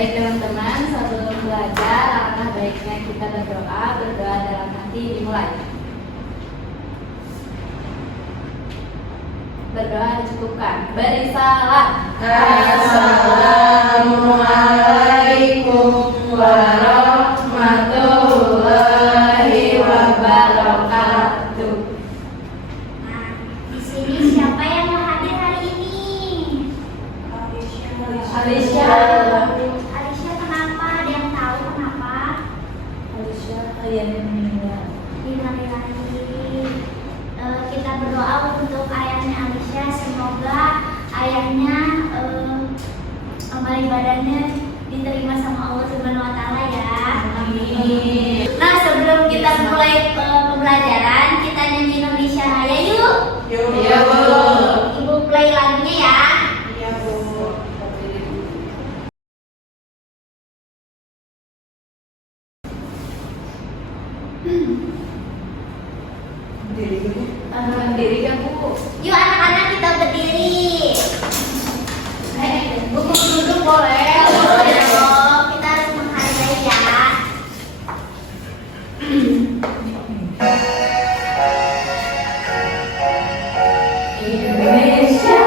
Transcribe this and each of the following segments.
Baik teman-teman, sebelum belajar, alangkah baiknya kita berdoa. Berdoa dalam hati dimulai. Berdoa dicukupkan. Beri salam. Assalamualaikum warahmatullahi wabarakatuh. Nah, di sini siapa yang hadir hari ini? Alicia. Alicia, kenapa? Ada yang tahu kenapa? Alicia, kalian yang meninggal. Innalillahi. Kita berdoa untuk ayahnya Alicia, semoga ayahnya amal ibadahnya diterima sama Allah Subhanahu wa taala ya. Amin. Nah, sebelum kita mulai pembelajaran, kita nyanyi Indonesia Raya yuk. Iya, Bu. Ibu play lagunya ya. Iya, Bu. Berdiri kan, Bu? Yuk anak-anak kita berdiri. Bu, duduk boleh. Boleh dong, kita harus menghargai ya. Indonesia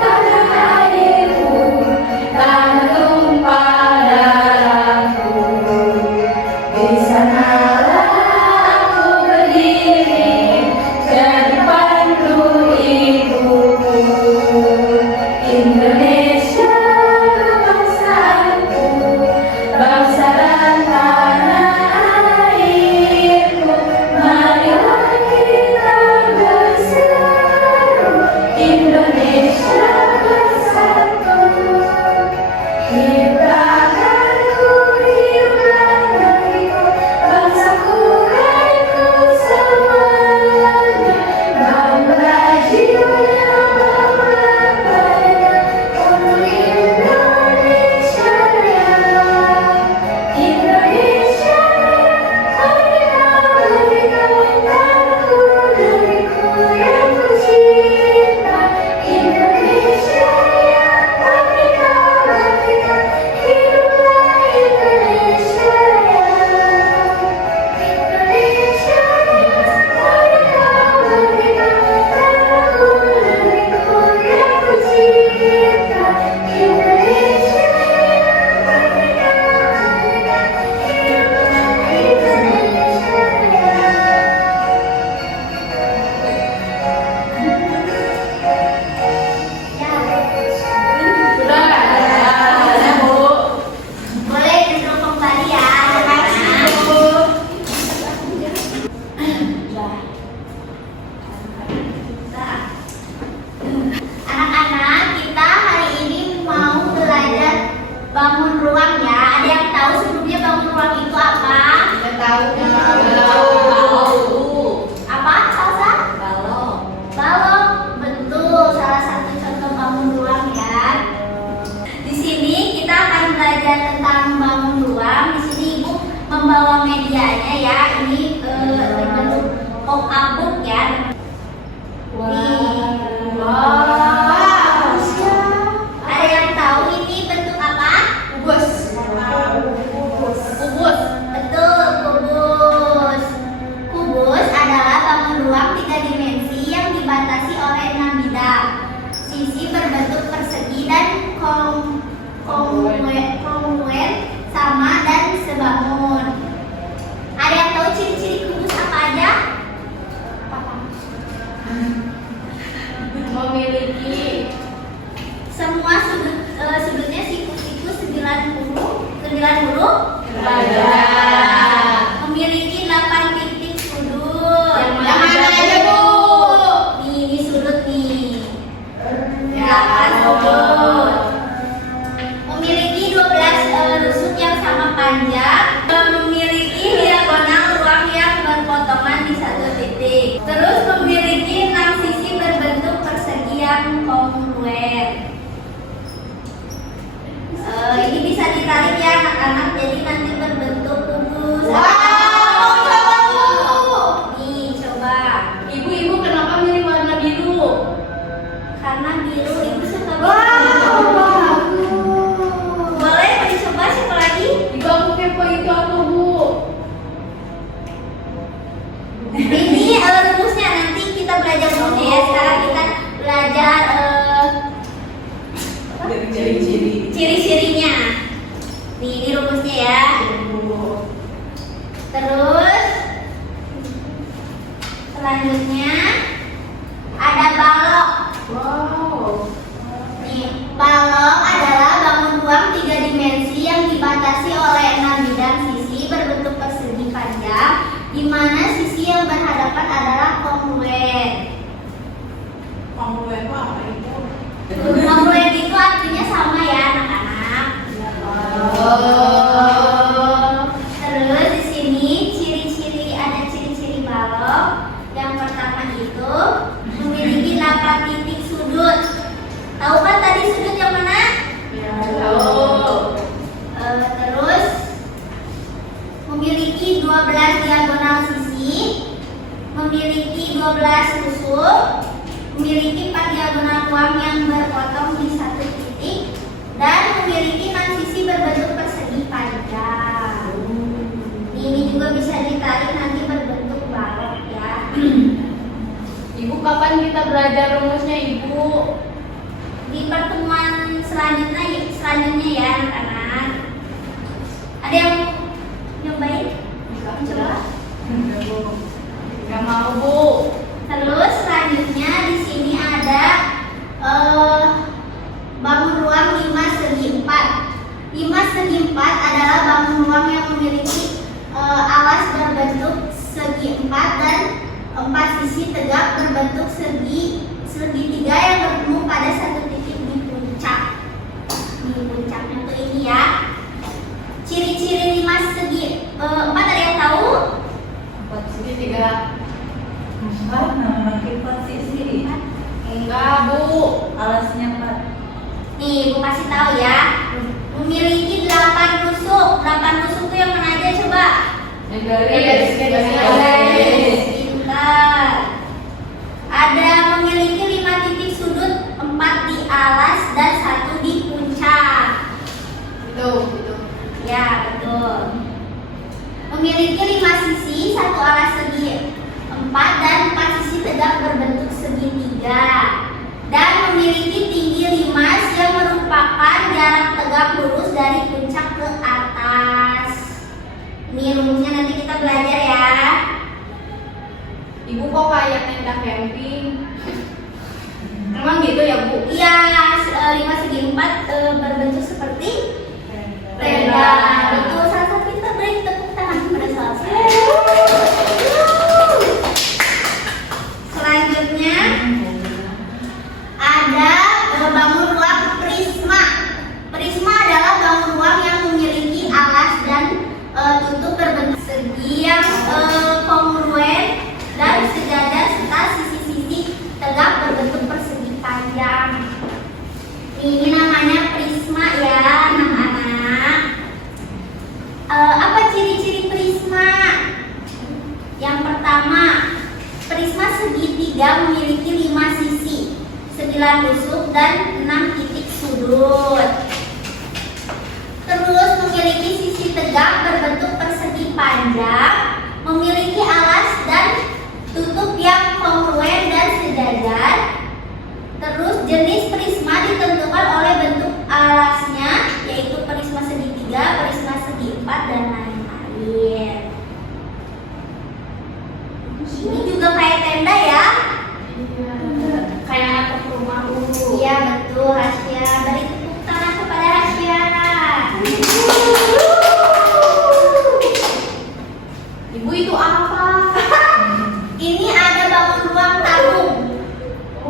tanah airku, tanah tumpah darahku. Di sanalah aku berdiri, jadi pandu ibuku. Indonesia bangsaku, bangsa dan tanah airku. Marilah kita berseru, Indonesia bersatu. Hidupkanku, hidupkan negeriku, bangsaku, rakyatku semuanya. Bangunlah jiwanya, bangunlah badannya, untuk Indonesia Raya. Indonesia Raya, merdeka, merdeka, tanahku, negeriku yang kucinta. Indonesia Raya, merdeka, merdeka, hiduplah Indonesia Raya. Indonesia Raya, merdeka, merdeka, tanahku, negeriku yang kucinta. Indonesia Raya, merdeka, merdeka, hiduplah Indonesia Raya. Sudah, Bu. Boleh duduk kembali ya. Anak-anak, kita hari ini mau belajar bangun ruang ya. Ada yang tahu sebelumnya bangun ruang itu apa? Apa, Salsa? Balok, betul. Salah satu contoh bangun ruang ya. Di sini kita akan belajar tentang bangun ruang. Di sini Ibu membawa medianya ya. Ini berbentuk pop-up book ya. Ada yang tahu ini bentuk apa? Kubus. Betul, kubus. Kubus adalah bangun ruang 3 dimensi yang dibatasi oleh 6 bidang. Sisi berbentuk persegi dan kongruen sama dan sebangun. Ada yang tahu ciri-ciri kubus apa aja? Memiliki Semua sudutnya siku-siku 9 huruf badan. memiliki 8 titik sudut. Yang mana aja, Bu? Nih, di sudut nih. Ya, 8 sudut. Memiliki 12 rusuk yang sama panjang. Memiliki diagonal ruang yang berpotongan di satu titik. Terus memiliki 6 sisi berbentuk persegi yang kongruen. Ini bisa ditarik ya anak-anak, jadi nanti berbentuk kubus. Nih, coba. Ibu-ibu kenapa milih warna biru? Karena biru ibu suka Wow, biru. bagus. Boleh dicoba memiliki 4 diagonal ruang yang berpotong di satu titik, dan memiliki 6 sisi berbentuk persegi panjang. Ini juga bisa ditarik nanti berbentuk balok ya. Ibu, kapan kita belajar rumusnya, Ibu? Di pertemuan selanjutnya ya anak-anak. Ada yang nyobain? Coba. Nggak mau, Bu. Terus selanjutnya di sini ada bangun ruang 5 segi 4. 5 segi 4 adalah bangun ruang yang memiliki alas berbentuk segi 4 dan 4 sisi tegak berbentuk segitiga yang bertemu pada satu titik di puncak. Di puncaknya tuh ini ya. Ciri-ciri 5 segi 4 ada yang tahu? 4 segitiga. Empat, memakai 4 sisi. Enggak, Bu. Alasnya 4. Nih, Bu kasih tahu ya. Memiliki 8 rusuk. 8 rusuk itu yang mana aja coba? Garis. Pintar. Ada memiliki 5 titik sudut, 4 di alas dan 1 di puncak. Betul. Ya, betul. Memiliki 5 sisi, 1 alas segi 4 dan 4 sisi tegak berbentuk segitiga. Dan memiliki tinggi 5 yang merupakan jarak tegak lurus dari puncak ke atas. Ini rumusnya nanti kita belajar ya. Ibu kok kayak tenda camping? Emang gitu ya, Bu? Iya, 5 segi 4 berbentuk seperti tenda. Betul, salah satu pintar, beri tepuk tangan pada salah saya. Selanjutnya ada bangun ruang prisma. Prisma adalah bangun ruang yang memiliki alas dan tutup berbentuk segi yang kongruen dan sejajar serta sisi-sisi tegak berbentuk persegi panjang. Ini namanya prisma ya anak-anak. Apa ciri-ciri prisma? Yang pertama, prisma segitiga memiliki 5 sisi, 9 rusuk dan 6 titik sudut. Terus memiliki sisi tegak berbentuk persegi panjang, memiliki alas dan tutup yang kongruen dan sejajar. Terus jenis prisma ditentukan oleh bentuk alasnya, yaitu prisma segitiga, prisma segi 4 dan lain-lain. Ini juga kayak tenda ya? Kayak atap rumah, Bu. Iya betul, Hasya. Beri tepuk tangan kepada Hasya. Ibu, itu apa? Ini ada bangun ruang tabung.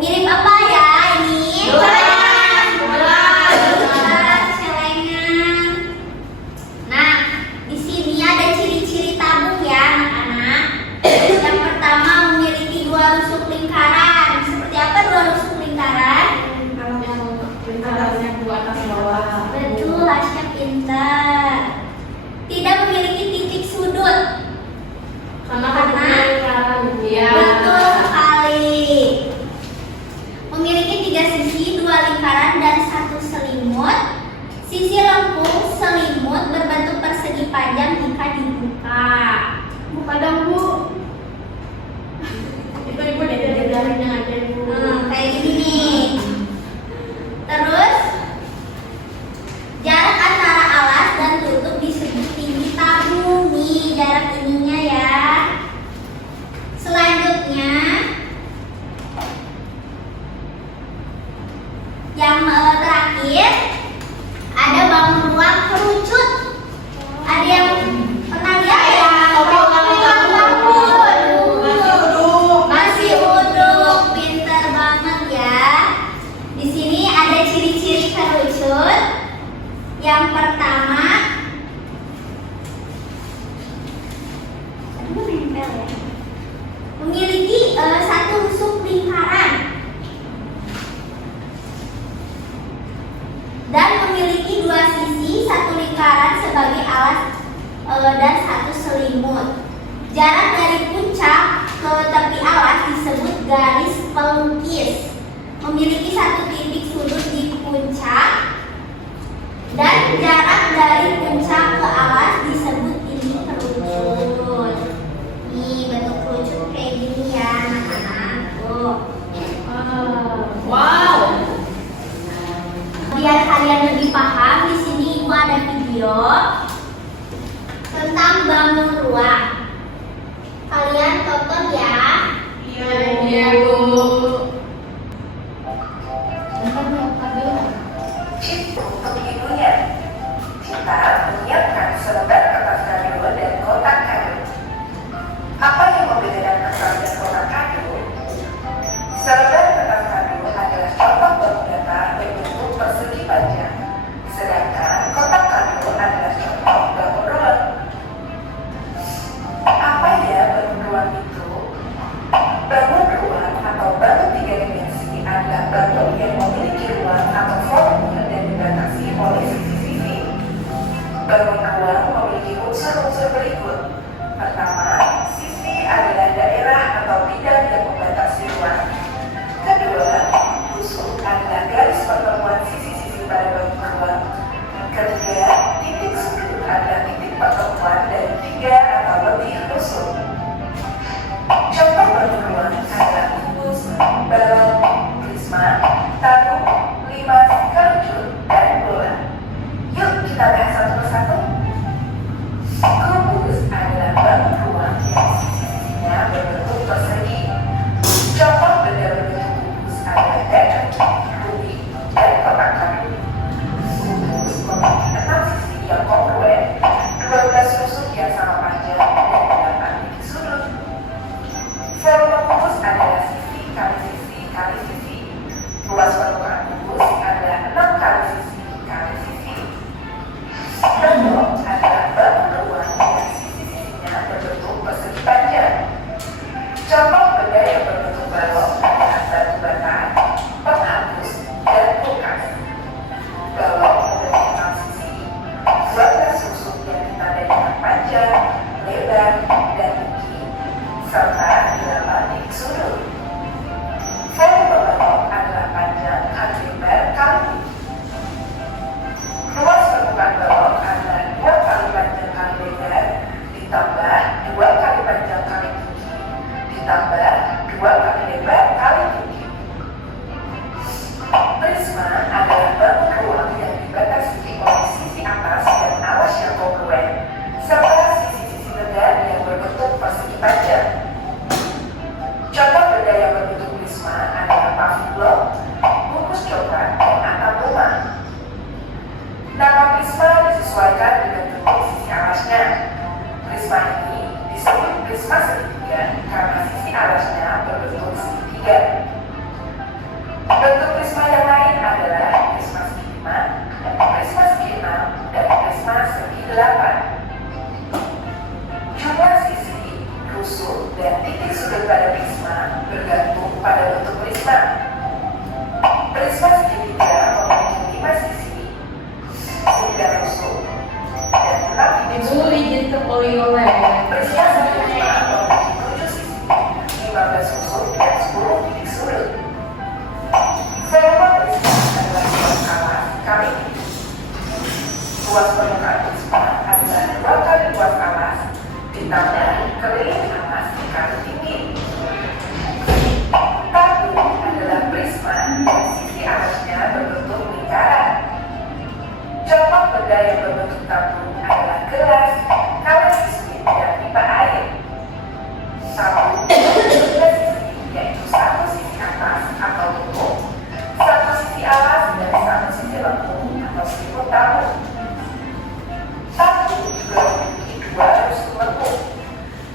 Mirip apa ya ini? Gelas, celengan. Nah, di sini ada ciri-ciri tabung ya anak-anak. Yang pertama memiliki 2 rusuk lingkaran. Seperti apa 2 rusuk lingkaran? Lingkarannya ke atas bawah. Betul, Hasya pintar. Tidak memiliki titik sudut. Karena lingkaran. Iya. Betul sekali. Memiliki 3 sisi, 2 lingkaran dan 1 selimut. Sisi lengkung selimut berbentuk persegi panjang jika dibuka. Buka dong, Bu. Itu Ibu dari aja, Bu. Kayak gini nih. Terus jarak antara alas dan tutup disebut tinggi tabung nih, jarak ininya ya. Selanjutnya yang terakhir ada bangun ruang kerucut. Ada yang pernah lihat ya? Masih uduk, pintar banget ya. Di sini ada ciri-ciri kerucut. Yang pertama, aduh nempel ya. Memiliki 1 rusuk lingkaran dan memiliki 2 sisi, 1 lingkaran sebagai alas dan 1 selimut. Jarak dari puncak ke tepi alas disebut garis pelukis. memiliki satu titik sudut di puncak dan jarak dari puncak ke alas disebut ini kerucut. Nih bentuk kerucut kayak gini ya anak-anak. Tuh. Wow. Biar kalian lebih paham, di sini Ibu ada video tentang bangun ruang. Kalian tonton ya. Iya, Bu. Untuk ibunya, kita menyiapkan selembar kertas kado dan kotak kado. Apa yang membedakan kertas dan kotak kado? Selembar kertas kado adalah contoh bangun datar berbentuk persegi panjang, sedangkan kotak kado adalah contoh bangun ruang. Apa ya bangun ruang itu? Bangun ruang atau bangun tiga dimensi adalah bangun yang memiliki ruang atau volume dan dibatasi oleh sisi-sisi. Bangun ruang memiliki unsur-unsur berikut. Pertama, sisi adalah daerah atau bidang yang membatasi ruang. Kedua, tusuk adalah garis pertemuan sisi-sisi pada bangun ruang. Ketiga, titik sudut adalah titik pertemuan dari tiga atau lebih tusuk. Contoh bangun ruang adalah kubus, balon, prisma, tabung, limas, kerucut, dan bola. Yuk kita bahas satu persatu. Kubus adalah bangun ruang yang sisi-sisinya berbentuk persegi. Contoh benda berbentuk kubus adalah dada, bumi, dan kotak kado. Kubus memiliki 6 sisi yang kongruen, 12 tusuk yang sama panjang, dan 8 titik sudut. Volume kubus adalah sisi kali sisi kali sisi. Luas permukaan kubus adalah 6 kali sisi kali sisi. Balok adalah bangun ruang yang sisi-sisinya berbentuk persegi panjang. Contoh benda yang berbentuk balok adalah batu bata, penghapus, dan kulkas. Balok memiliki 6 sisi, 12 susuk yang ditandai dengan panjang, lebar, dan tinggi, serta 8 titik sudut. Volume balok adalah panjang kali lebar kali tinggi. Luas permukaan balok adalah 2 kali panjang kali lebar ditambah 2 kali panjang kali tinggi ditambah 2 kali lebar kali tinggi. Prisma adalah bangun ruang yang dibatasi oleh sisi atas dan alas yang kongruen serta sisi-sisi tegak yang berbentuk persegi panjang. Contoh benda yang berbentuk prisma adalah paving blok, bungkus coklat, dan atap rumah. Nama prisma disesuaikan dengan bentuk sisi alasnya. Prisma ini disebut prisma segitiga karena sisi alasnya berbentuk segitiga. Bentuk prisma yang lain adalah prisma segi 5, prisma segi 6, dan prisma segi 8. Jumlah sisi, tusuk, dan titik sudut pada prisma bergantung pada bentuk prisma. Prisma segitiga memiliki 5 sisi, 9 tusuk, dan 6 titik Ibu sudut. izin ke oleh-oleh. Prisma segi 5 memiliki 7 sisi, 15 tusuk, dan 10 titik sudut. Volume prisma adalah luas alas kali tinggi. Luas permukaan prisma adalah 2 kali luas alas ditambah keliling alas kali tinggi. Tabung adalah prisma yang sisi alasnya berbentuk lingkaran. Contoh benda yang berbentuk tabung adalah gelas, kaleng biskuit, dan pipa air. Tabung memiliki 2 sisi, yaitu satu sisi atas atau lengkung, satu sisi alas, dan satu sisi lengkung atau seliput tabung. Tabung juga memiliki 2 tusuk lengkung,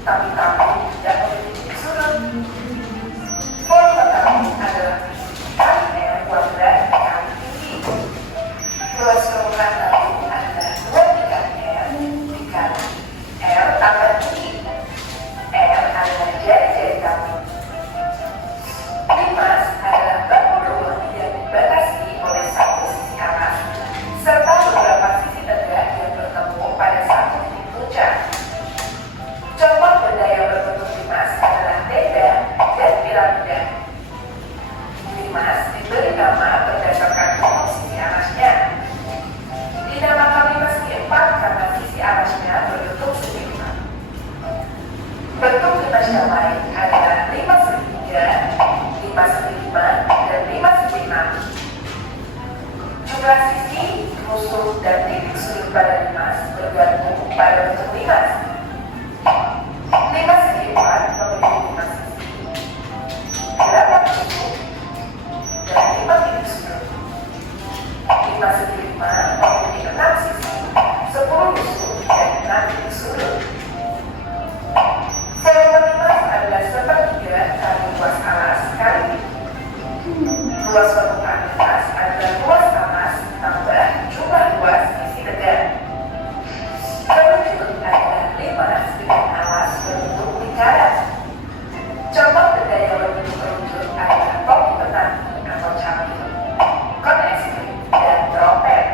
tapi tabung tidak memiliki titik sudut. Volume tabung adalah kali R kuadrat kali tinggi. Luas permukaan tabung adalah 2 kali R dikali R tambah tinggi. R adalah jari-jari pada limas bergantung pada bentuk limas. Limas segi 4 memiliki 5 sisi, 8 tusuk, dan 5 titik sudut. Limas segi 5 memiliki 6 sisi, 10 tusuk, dan 6 titik sudut. Volume limas adalah 1/3 kali luas alas kali luas permukaan limas adalah luas alas tambah jumlah luas isi tegak. Kerucut adalah limas dengan alas berbentuk lingkaran. Contoh benda yang berbentuk kerucut adalah topi petani atau capit, kon es krim, dan trompet.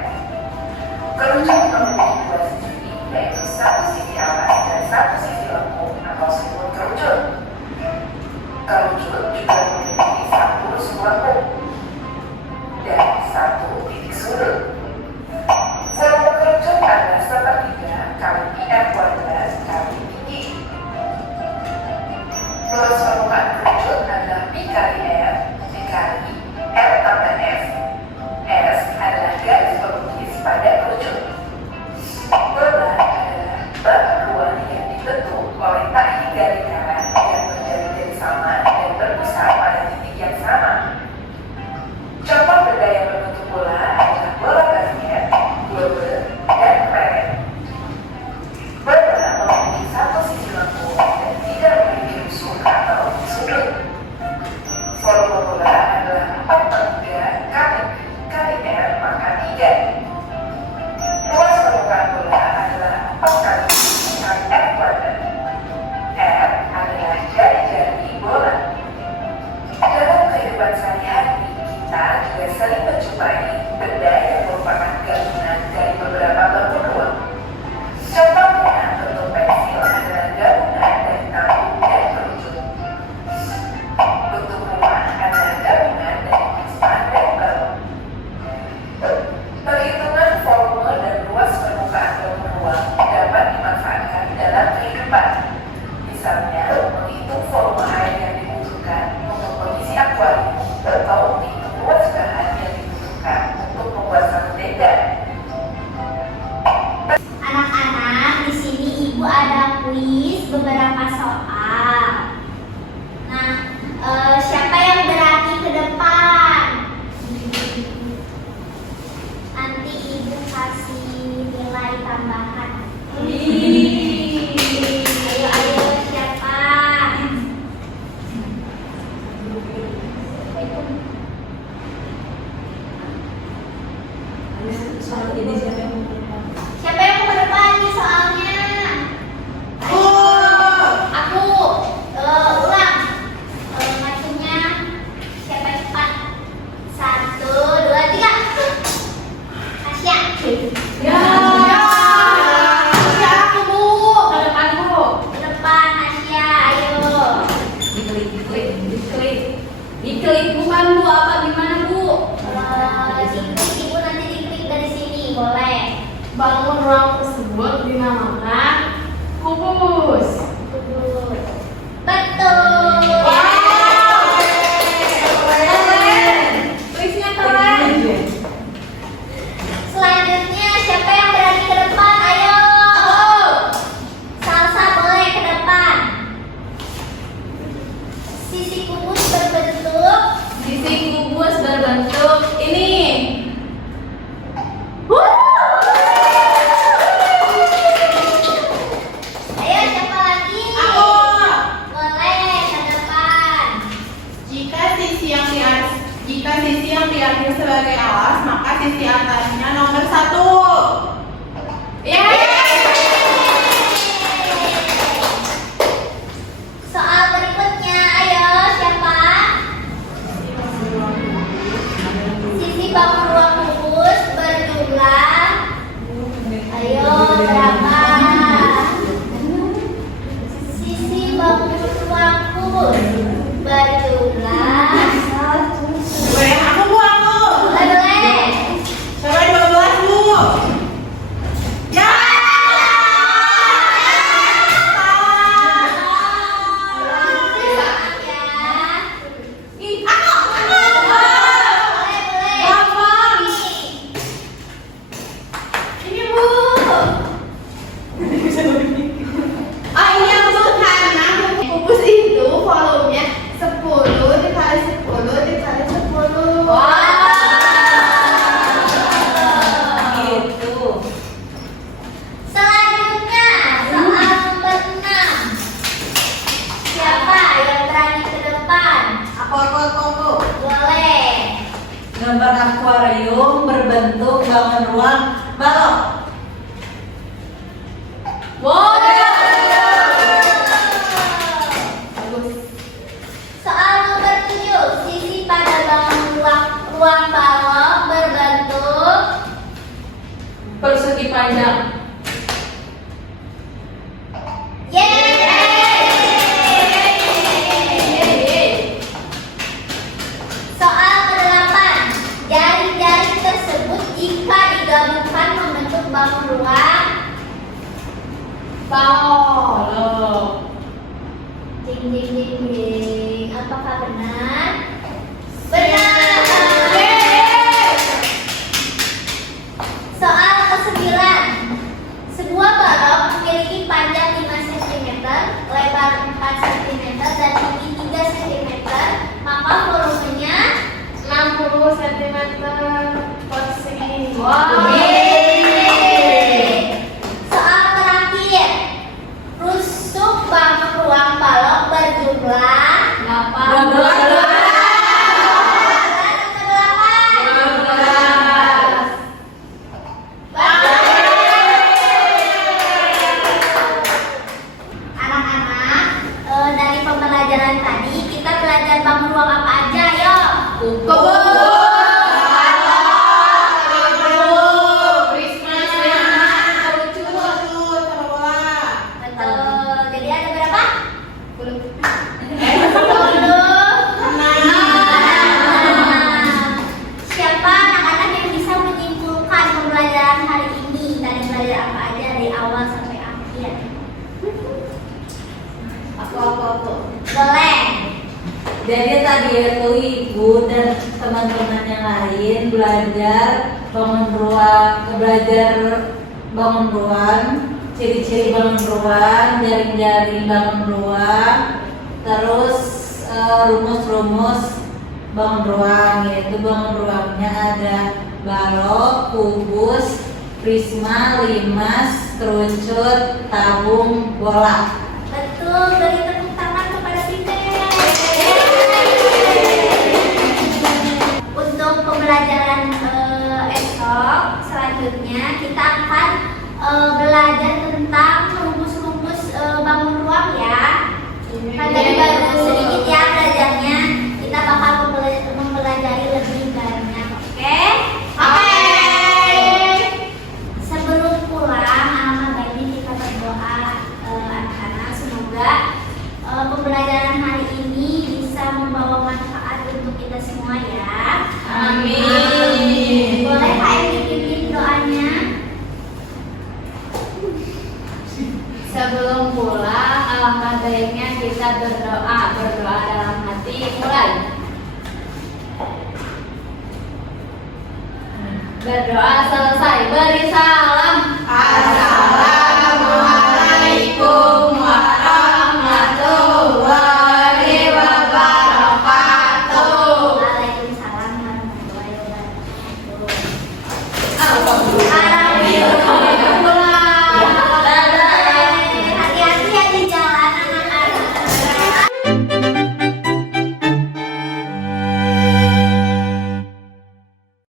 Kerucut memiliki 2 sisi, yaitu 1 sisi alas dan 1 sisi lengkung atau sumur kerucut. Kerucut juga memiliki 1 sumur lengkung dan 1 titik sudut. Volume kerucut adalah 1/3 kali IR kuadrat kali tinggi. Luas permukaan kerucut adalah pi kali R dikali R tambah F. S adalah garis pelukis pada kerucut. Bola adalah bak ruang yang dibentuk oleh tak hingga lingkaran yang berjari-jari sama dan berpusat pada titik yang sama. Contoh benda yang berbentuk bola adalah bola basket, bola, dan peret. Bola memiliki 1 sisi lengkung dan tidak memiliki rusuk atau sudut. Volume bola adalah 4/3 kali R maka 3. Luas permukaan bola adalah 4 kali R kuadrat. R adalah jari-jari bola. Dalam kehidupan sehari-hari, kita juga sering menjumpai benda yang merupakan gabungan dari beberapa bentuk ruang. Contohnya, bentuk pensil adalah gabungan dari tabung dan kerucut. Bentuk rumah adalah gabungan dari piston dan balon. Perhitungan volume dan luas permukaan bentuk ruang dapat dimanfaatkan dalam kehidupan. Misalnya, menghitung volume air yang dibutuhkan untuk mengisi akuarium atau menghitung luas bahan yang dibutuhkan untuk membuat satu tenda. Anak-anak, di sini ibu ada kuis beberapa soal. Nah, siapa yang berani ke depan? Nanti ibu kasih nilai tambahan. Ayo, siapa? Siapa yang mau ke depan nih soalnya? Aku. Ulang. Maksudnya siapa yang cepat? 1, 2, 3. Asya. Ya. Ya aku Bu. Ke depan Bu. Ke depan Asya, ayo. Diklik bukan Bu, apa gimana Bu? Diklik, ibu nanti diklik dari sini, boleh. Bangun ruang tersebut dinamakan kubus. Betul. Tulisnya keren. Selanjutnya siapa yang berani ke depan? Ayo. Salsa boleh ke depan. Sisi kubus berbentuk ini. Ayo siapa lagi? Aku. Boleh ke depan. Jika sisi yang diambil sebagai alas, maka sisi atasnya nomor 1. Soal berikutnya, ayo siapa? Sisi bangun ruang kubus berjumlah. Ayo berapa? Sisi bangun ruang kubus berjumlah. Boleh aku Bu, aku. Boleh. Coba 12 Bu. Ya. Ini Bu. bersegi panjang. Yeay! Soal ke-8. Jari-jari tersebut jika digabungkan membentuk bangun ruang. Balok. Ding ding ding ding. Apakah benar? Benar. Soal ke-9. Sebuah balok memiliki panjang 5 cm, lebar 4 cm, dan tinggi 3 cm, maka volumenya 60 cm persegi. Yeay. Soal terakhir. Rusuk bangun ruang balok berjumlah 12. Anak-anak, dari pembelajaran tadi kita belajar bangun ruang apa aja, yo? Betul. Jadi ada berapa? 10. Siapa anak-anak yang bisa menyimpulkan pembelajaran hari ini? Tadi belajar apa aja dari awal sampai akhir? Aku. Boleh. Jadi tadi itu ibu dan teman-teman yang lain belajar bangun ruang, ciri-ciri bangun ruang, jaring-jaring bangun ruang, terus rumus-rumus bangun ruang, yaitu bangun ruangnya ada balok, kubus, prisma, limas, kerucut, tabung, bola. Betul. Beri tepuk tangan kepada Tite. Untuk pembelajaran esok selanjutnya kita akan belajar tentang rumus-rumus bangun ruang ya. Kan tadi baru sedikit ya belajarnya. Kita bakal mempelajari lebih banyak. Oke? Sebelum pulang, alangkah baiknya kita berdoa anak-anak. Semoga pembelajaran hari ini bisa membawa manfaat untuk kita semua ya. Amin. Boleh Kak Em dipimpin doanya? Sebelum pulang, alangkah baiknya kita berdoa dalam hati. Mulai. Berdoa selesai, beri salam.